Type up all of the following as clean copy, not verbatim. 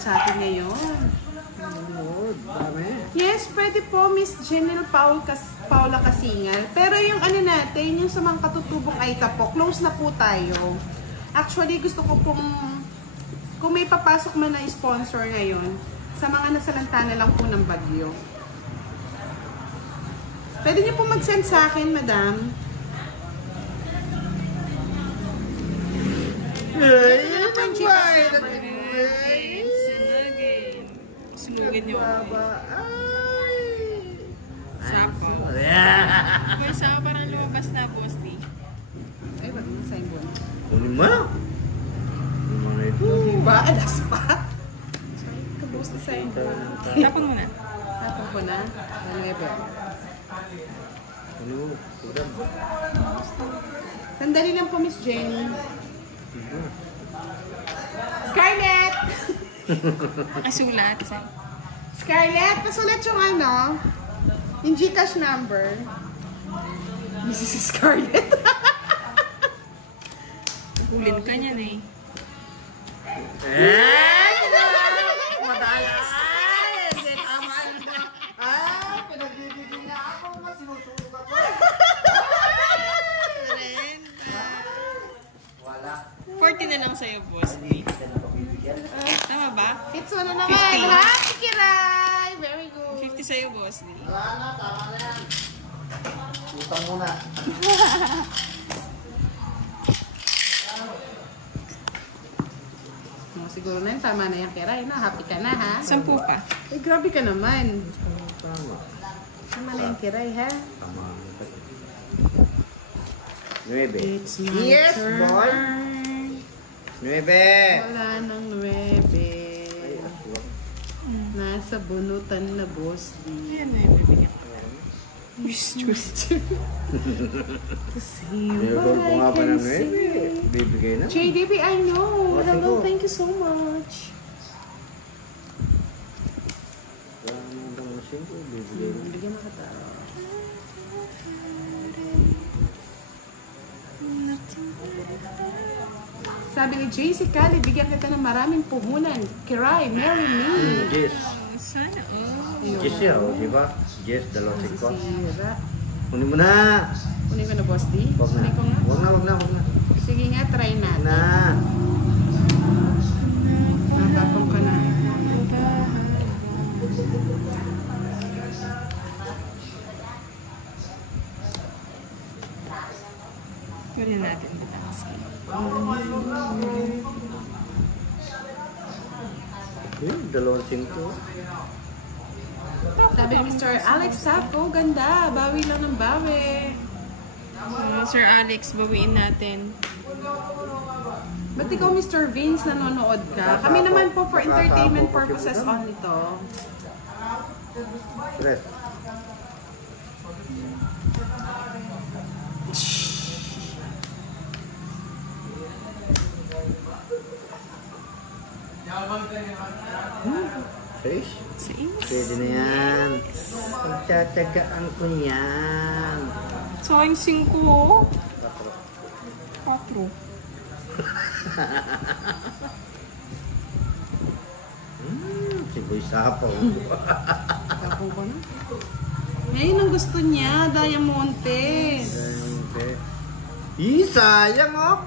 sa atin ngayon. Oh, dami. Yes, pwede po, Miss General Paula Kasingal. Pero yung ano natin, yung sa mga katutubong Aita po, close na po tayo. Actually, gusto ko pong, kung may papasok man na sponsor ngayon, sa mga nasalantana lang po ng Bagyo. Pwede niyo po mag-send sa akin, madam. Ay, Sunugin niyo. Ay! Sapa. May sapa parang lumabas na, boss D. Ay, wag mo sa inyo. Kunin mo. Kunin mo ito. Diba? Alas pa. Sorry, kabos na sa inyo. Tapon mo na. Tapon ko na. Ano ebe? Ano? Kurang. Sandali lang po, Miss Jenny. Scarlett! Asulat. Scarlett, pasulat yung ano, yung Gcash number. Mrs. Scarlett. Ulin ka niyan eh. Madaya! Ay! Tama yun na. Ay! Pinagbibigyan niya ako. Masinusunog ako. Wala. 40 na lang sa'yo, boss D. Tama ba? It's one na naman. 50. Happy Kiray! Very good. 50 sa'yo, boss D. Wala na. Tama na yan. Utang muna. Siguro na yun, tama na yung Kiray. No? Happy ka na, ha? 10 pa. Eh, grabe ka naman. Tama. Tama na yung Kiray, ha? Tama. 9. It's my Yes, turn. boy. 9. Wala nang 9. Nasa bunutan na, boss. Ayan na yung bibigyan ko. Wish, See Nilagol what ko nga I pa can ng see. bibigay na. JDB, I know. Oh, Hello, sige. thank you so much. Bibigay na. Bigyan mo kita. Sabi ni JC Cali, bigyan kita ng maraming puhunan. Kiray, marry me. Yes. Sana, oh. Yes siya, o, di ba? Yes, 2 ko. Sisira. Kunin mo na. Kunin ko na, boss D. Huwag na. Kunin ko nga. Huwag na. Sige nga, try natin. Na. Nakapang ka na. Kunin natin mataas ka. Yun, 2 Sabi ni Mr. Alex Sapo, ganda. Bawi lang ng bawi. Sir Alex, bawiin natin. Ba't ikaw, Mr. Vince, nanonood ka? Kami naman po for entertainment purposes only to. Press. Fish? Pwede na yan. Pagtsatsagaan ko yan. Sayang 5, oh. 4. Siboy sapaw. Tapong ko na. Ngayon ang gusto niya, Diamontes. Sayang oh!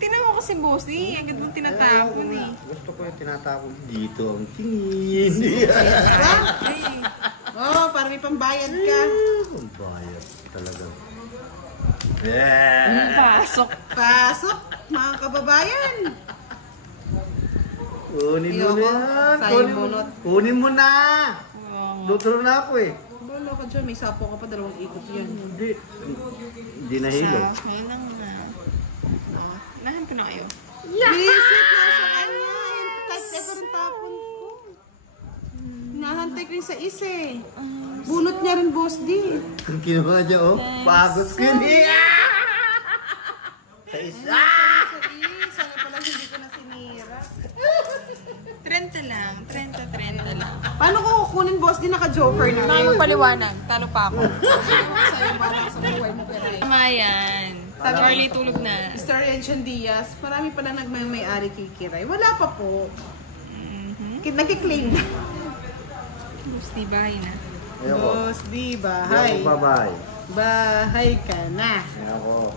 Tinan mo kasi, boss eh. Agad mong tinatapon eh. Gusto ko yung tinatapon dito ang tingin. Ay, Oh, para may pambayad ka. Ang bayad talaga. pasok. Pasok, mga kababayan. Kunin mo Ayoko, na. sayang bunot. Kunin mo na. Oo. Lutro na ako eh. Bala ka dyan, may sapo ka pa, 2 ikot yan. Hindi nahilo. Ayan lang na. Nahan ko na kayo. Visit na sa kanya. Kahit ito rin tapon ko. Nahantik rin sa isa eh. Bunot niya rin, boss D. Kung kinuha niya oh, pagod ko yun eh. Sa isa. Sa isa, sana pala hindi ko na sinira. 30 lang. 30 lang. Paano ko kukunin, boss D, naka-joker na? Tayong paliwanag. Talo pa ako. Sa'yo ba lang sa buhay mo, pero eh. Tama yan. Charlie, tulog na. Mr. Edson Diaz, marami pa na nagmay-ari kay Kiray. Wala pa po. Nagkiklaim na. Gusti bahay na. Ayoko. Boss D, bahay. Ayoko babae. Bahay ka na. Ayoko.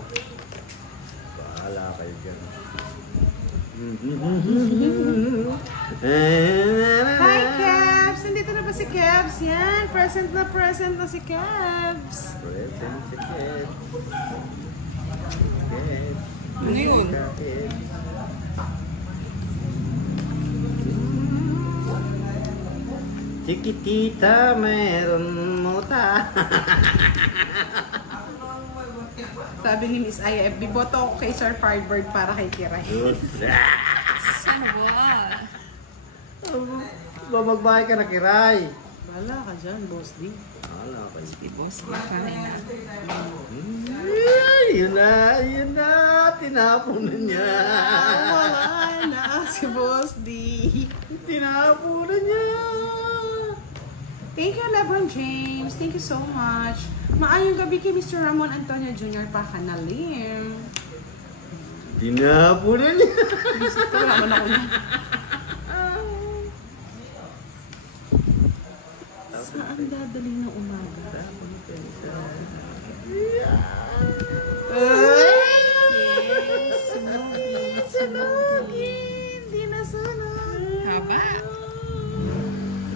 Bahala kayo dyan. Hi, Kevs! Nandito na ba si Kevs? Yan, present na si Kevs. Present si Ked. Ano yun? Chiquitita, meron muta. Sabi ni Miss Aya, biboto ako kay Sir Firebird para kay Kiray. Sana ba? Babagbahay ka na, Kiray. Wala ka dyan, Boss D. Wala ka dyan. Si boss na kain na. Ay, yun na. Tinapon na niya. Wala na si Boss D. Tinapon na niya. Thank you, LeBron James. Thank you so much. Maayong gabi kay Mr. Ramon Antonio Jr. Pakanalim. Tinapon na niya. Gusto Ramon ako niya. Saan dadaling ng umaga? Yes, sunugi. Hindi na sunod. Haba.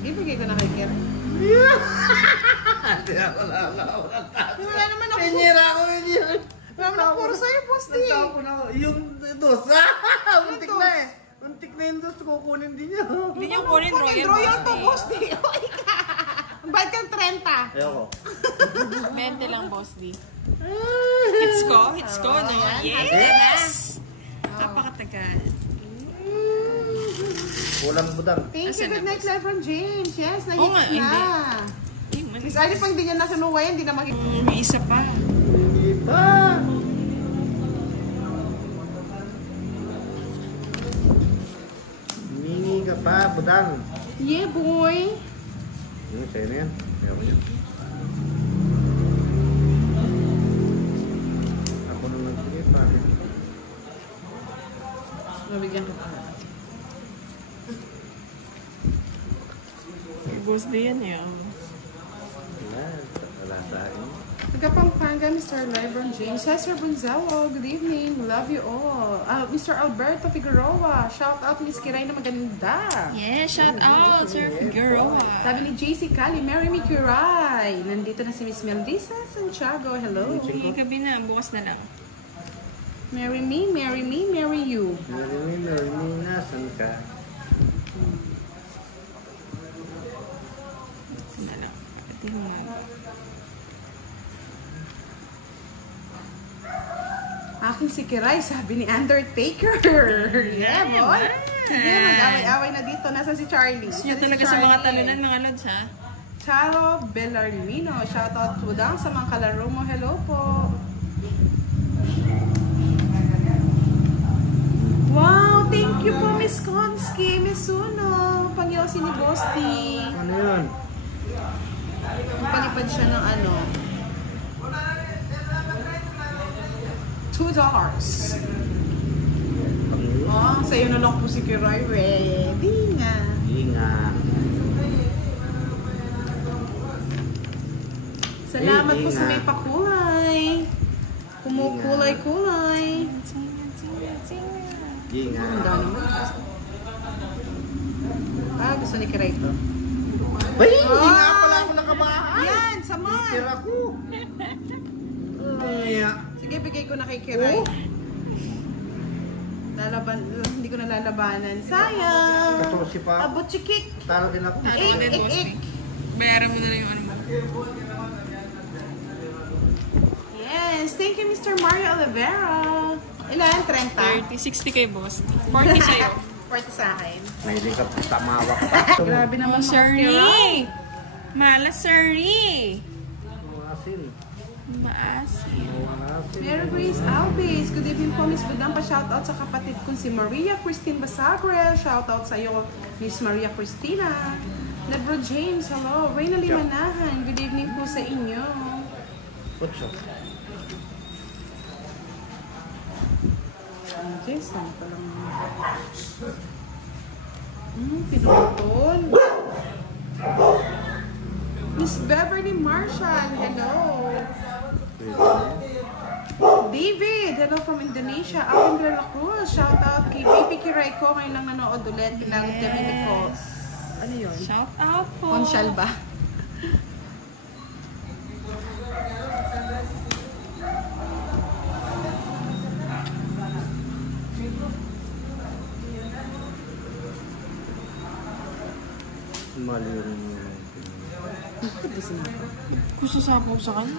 Sige, bigay ko na kay Kira. Hindi ako lalawan. Wala naman ako. Pinyira ko yun. Wala naman ako puro sa'yo, Boss D. Nagtapon ako. Yung dos. Untik na eh. Untik na yung dos. Kukunin din niya. Hindi niyo kunin Royal to, boss. Boss D. Oy ka. Bayad kang 30. Ayoko. 20 lang, boss D. Hits ko, no? Ayan, Yes! Napakatagal. Kulang budang. Thank you, Asan good na, night, Boss? LeBron James. Yes, Oo nga, na-hits na. hindi. Miss Ali, pang hindi niya nasunuwayan, hindi na makikita. May isa pa. Iba. Humingi ka pa, budang. Yeah, boy. Sa'yo na yan. Ayoko yan. Ako nung nagbigay pa. Mabigyan ka pa. Boss D yan eh. Wala sa akin. Tagapampanga, Mr. LeBron James. Cesar Bonzello, good evening. Love you all. Mr. Alberto Figueroa, shout out Miss Kiray na maganda. Yeah, shout out, Sir Figueroa. Sabi ni JC Cali, marry me Kiray. Nandito na si Miss Melissa Santiago. Hello. May gabi na, bukas na lang. Marry me, marry me, marry you. Narinig, nasan ka? Bukas na lang. Ito yung mga... Akin si Kiray, sabi ni Undertaker. Yeah, boy. Sige, mag-away-away na dito. Nasa si Charlie? Gusto nyo talaga sa mga talunan, mga lods, ha? Charo Bellarmino. Shoutout po daw sa mga kalaro mo. Hello po. Wow, thank you po, Miss Konski, Miss Suno. Pangyosi ni Bosti. Ano yun? Palipad siya ng ano. $2. Oh, sa'yo na lang po si Kiray. Ready nga. Ingat. Salamat po sa Ingat. may pakulay. Kumukulay-kulay. Ingat. Ang dami mo. Gusto ni Kiray to. Ay, hindi nga pala ako nakabahan. Yan, sama. Tira ko. Ay, Sige, bigay ko na kay Kiray. Oh. Hindi ko na lalabanan. Sayang. 14 pa. Abot chikik. Talo din ako. Talo ka din, boss D. Bayaran mo na lang yung ano mo. Yes, thank you, Mr. Mario Olivera. Ilan? 30? 30, 60 kay boss D. 40 sa'yo. 40 sa akin. May di ka tamawa ka pa. Grabe naman mga Sorry! Kiray. Mala, sorry! Maasin. Maasin. Maasin. Mary Grace Alves. Good evening po, Miss Budang. Pa-shoutout sa kapatid kong si Maria Christine Basagre. Shoutout sa iyo, Miss Maria Cristina. LeBron James, hello. Reyna Limanahan. Good evening po sa inyo. Putso. Yes, ano pa lang. Pinutol. Miss Beverly Marshall, hello. David, hello from Indonesia. Alvin de la Cruz, shout out kay Baby Kiray ko. Ngayon lang nanood ulit. Kailangan kami ko. Ano yun? Shout out po. Conchal ba? Mali rin yun. Gusto sapaw sa kanya.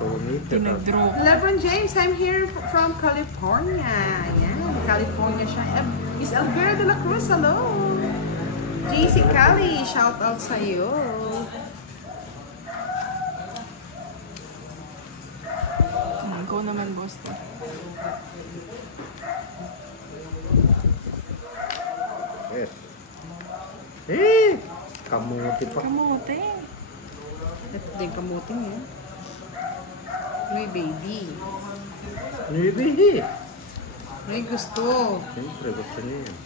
Tony, Tinag-draw. LeBron James, I'm here from California. Ayan, California siya. Miss Elvira de la Cruz, hello. JC Cali, shout out sa'yo. Ikaw naman, boss. Yes. Kamuti pa. Kamote. Ito din kamuting eh. May baby. Nibihi. May gusto. Siyempre, gusto niya yan.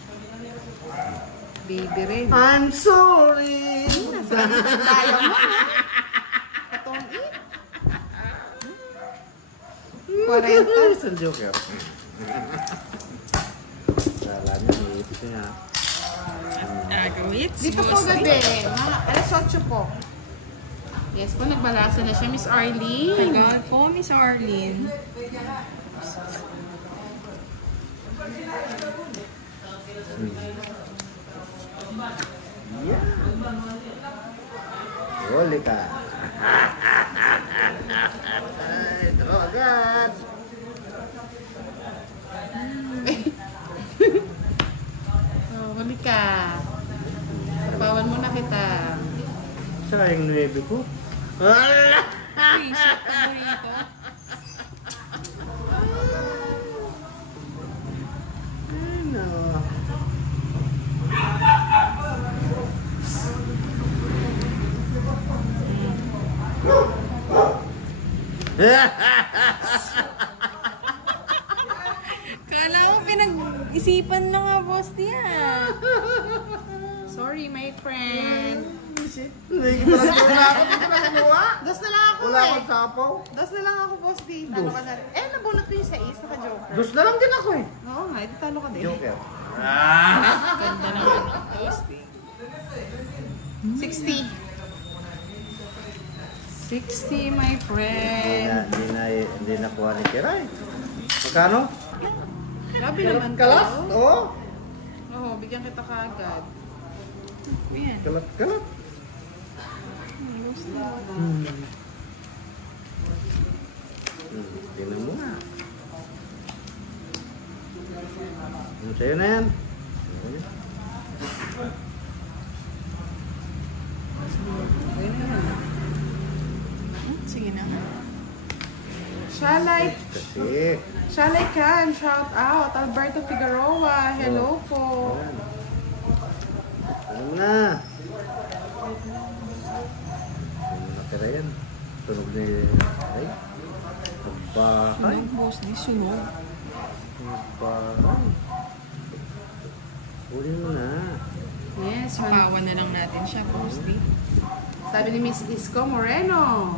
Baby rin. I'm sorry. Tayo mo ha? Katong it. 40. Isang joker. Kala niya, ipis niya. Agawits. Dito po gabi. Mga alas 8 po. Yes po, nagbalasa na siya. Miss Arlene. Tagal po, Miss Arlene. Yeah. Huli ka. Ito agad. Oh, huli ka. Trabawan mo na kita. Sayang 9 ko. Wala! Uy, shot na burrito. Ano? Kala mo pinag-isipan na nga, boss niya. Sorry, my friend. Hindi ko pala nakakuha. Dos na lang ako Wala eh. akong sapaw. Dos na lang ako, boss D. Talo ka na rin. Eh, nabunot ko yung sa is. Naka-joker. Dos na lang din ako eh. Oo nga, ito talo ka din. Joker. Ganda naman ang toast eh. 60. 60, my friend. Hindi nakuha ni Kiray. Magkano? Grabe naman to. Kalat? Oo. Oo, bigyan kita kaagad. Ayan. Kalat. Tingnan mo nga. Ano sa'yo na yan? Sige na. Shalay. Kasi. Shalay Can, shout out. Alberto Figueroa, hello po. Ano na? Ano na tira yan? Tunog ni... Ay? Nagbahay. Sunog, boss ni sunog. Nagbahay. Huli mo na. Yes, Sapawan na lang natin siya, boss ni. sabi ni Miss Isko Moreno.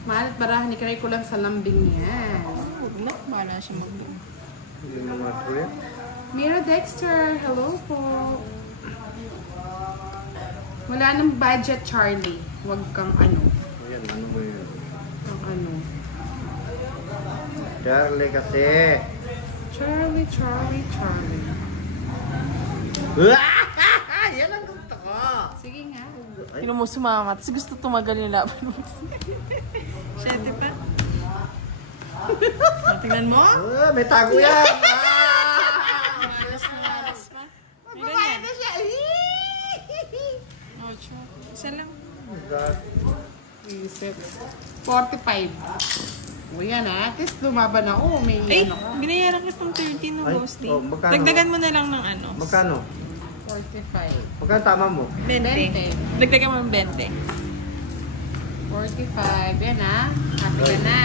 Mahal at barahan ni Kiray ko lang sa lambing niya. Huwag na, bala siya mag-doon. Hindi mo matuloy. Mira Dexter, hello po. Wala nang budget, Charlie. Huwag kang ano. Ayan, ano mo yun? Ang ano. Charlie kasi. Charlie. Yan ang gusto ko. Sige nga. Ay, Sino mo sumama? Tapos gusto tumagal yung laban mo. Siyete pa. Tingnan mo. may tago yan. Malas na malas pa. May Magbabayad ganyan. na siya. Ocho. Isa lang. Isip. 45. O yan ha. At least lumaban ako. May Ay, ano ka. binayaran kitang 13 ng Ay, boss ni. oh, magkano? Dagdagan mo na lang ng ano. Magkano? 45. Magkano tama mo? 20. Dagdagan mo ng 20. 45. Yan ha. Happy ka na.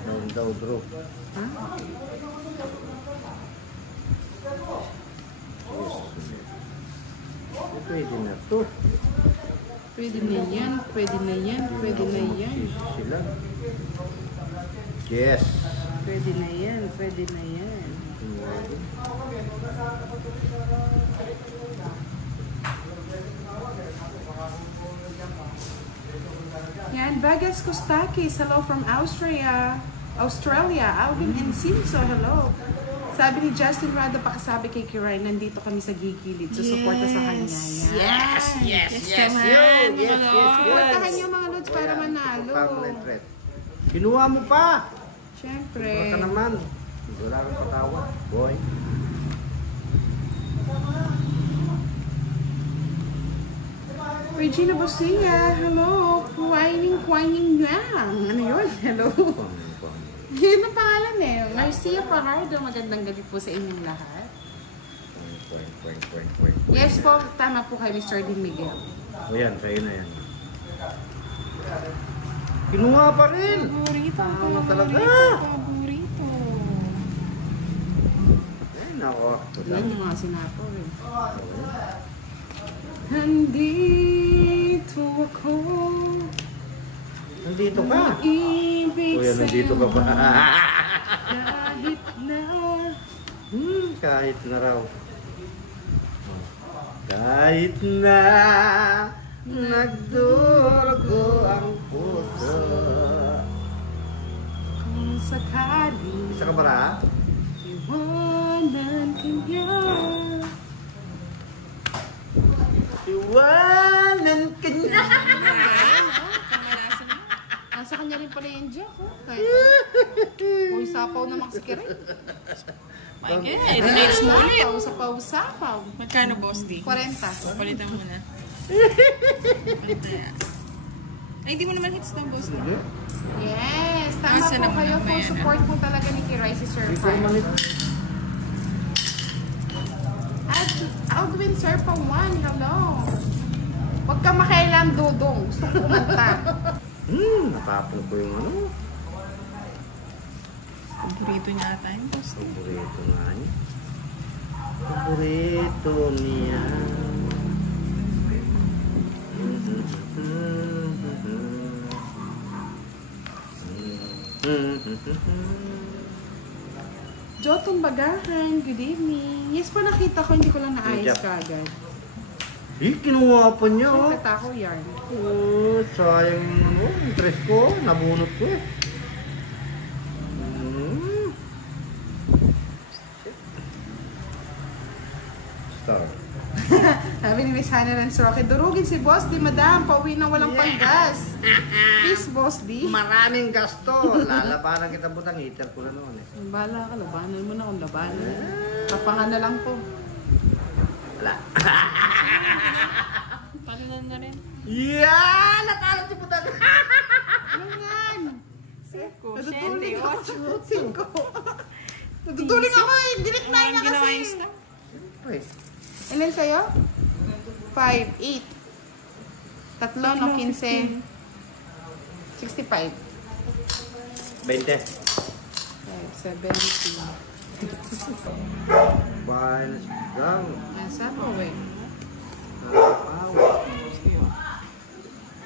Down daw, bro. Ha? Yes. Pwede na to. Pwede na yan, pwede na yan, pwede na yan. Sila. Yes. Pwede na yan, pwede na yan. Yan, Vegas Kostakis, hello from Australia. Alvin and Sinso, hello. Sabi ni Justin Rado, pakasabi kay Kiray, nandito kami sa gigilid. Susuporta sa kanya. Yan. Yes, Suportahan niyo mga lods para manalo. Kinuha mo pa! Siyempre. Baka naman. Wala kang patawa. Boy. Regina Bosia, hello. Whining lang. Ano yun? Hello. Yun ang pangalan eh. Marcia Parardo, magandang gabi po sa inyong lahat. Yes po, tama po kay Mr. Dean Miguel. O yan, sa'yo na yan. Kinuha pa rin! Paborito. Ano talaga? Paborito. Ay, nako. Yan yung mga sinapo eh. Nandito ako. Nandito ka. Ibig Kuya, nandito ka pa. kahit na. Kahit na raw. Kahit na nagdurugo ang puso. Kung sakali Isa ka para? iwanan kanya. Iwanan ka niya. Nasa kanya rin pala yung joke, oh. Kahit uy, sapaw na maksikirin. My God, let's ulit. Sapaw. Magkano, Boss D? 40. Palitan mo na. Ay, hindi mo naman hits ng Boss D. Yes, tama Asa po naman kayo. ang Full bayan, support po talaga ni Kiray si Sir Fire. Aldwin Sir pa 1, hello. Huwag ka makialam, Dudong. Gusto ko kumanta. Natapon ko yung ano. Paborito niya ata yung Boss D. Paborito nga niya. Paborito niya. Jotong Bagahan, good evening. Yes po, nakita ko, hindi ko lang naayos kaagad. Kinuha pa niya, oh. Nakita ko yarn. Oh, sayang ano, interest ko. Nabunot ko eh. Star. Sabi ni Miss Hannah Ransroque, durugin si Boss D, madam, pauwi na walang panggas. Peace, Boss D. Maraming gasto. Lalabanan kita butang heater ko na noon eh. Bala ka, labanan mo na kung labanan. Kapangan na lang po. Wala. Palitan na rin. Yeah! Natalo si butang. Ano yan? Seko, Natutuling 7, ako. 5. Natutuling ako eh. Direct na niya kasi. Wait. Ilan sa'yo? 5, 8. Tatlo, no? 15. 65. 20. 5, 70. Balas gang. Nasa po eh. Wow.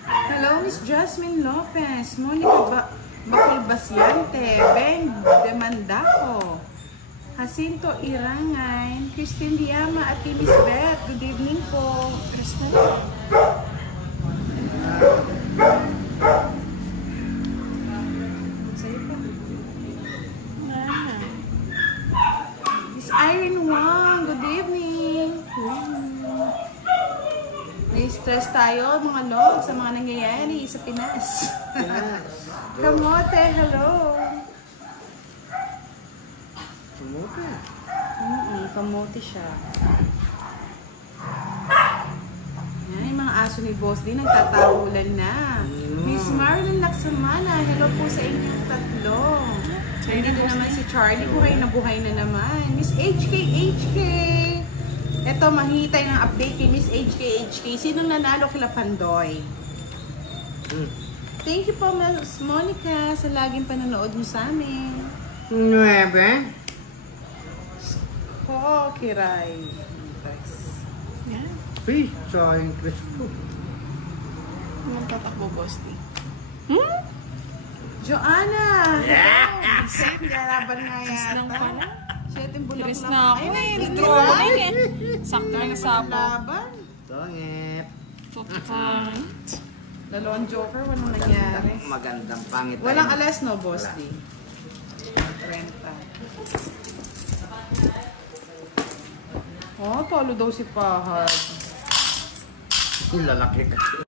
Hello, Miss Jasmine Lopez. Monica Bacol Basiante. Ben Demandaco. Jacinto Irangan. Christine Diama at Miss Beth. Good evening po. Kristen. Sa'yo pa. Miss Irene Wang. Good evening. May stress tayo, mga log, sa mga nangyayari sa Pinas. Kamote, hello. Kamote. Kamote siya. Yan, yung mga aso ni Boss din, nagtatahulan na. Miss Marlon Laksamana, hello po sa inyong tatlo. Nandito naman si Charlie, buhay na naman. Miss HK. Ito, mahintay ng update kay Miss HK. Sinong nanalo kila Pandoy? Thank you po, Miss Monica, sa laging panonood mo sa amin. 9. Oh, Kiray. Yan. Crispy. Sayang crispy. Anong tatakbo, boss D? Joanna! Yeah! Lalaban nga Chris lang yata. pala. Siya yung bulak Chris lang. na ako eh. Ay, Drawing eh. Sakto na sapo. Laban. Tongip. Point. Dalawang joker, walang nangyari. Magandang pangit. Walang alas, no, boss Wala. D? 30. Oh, talo daw si Pahad. Lalaki kasi.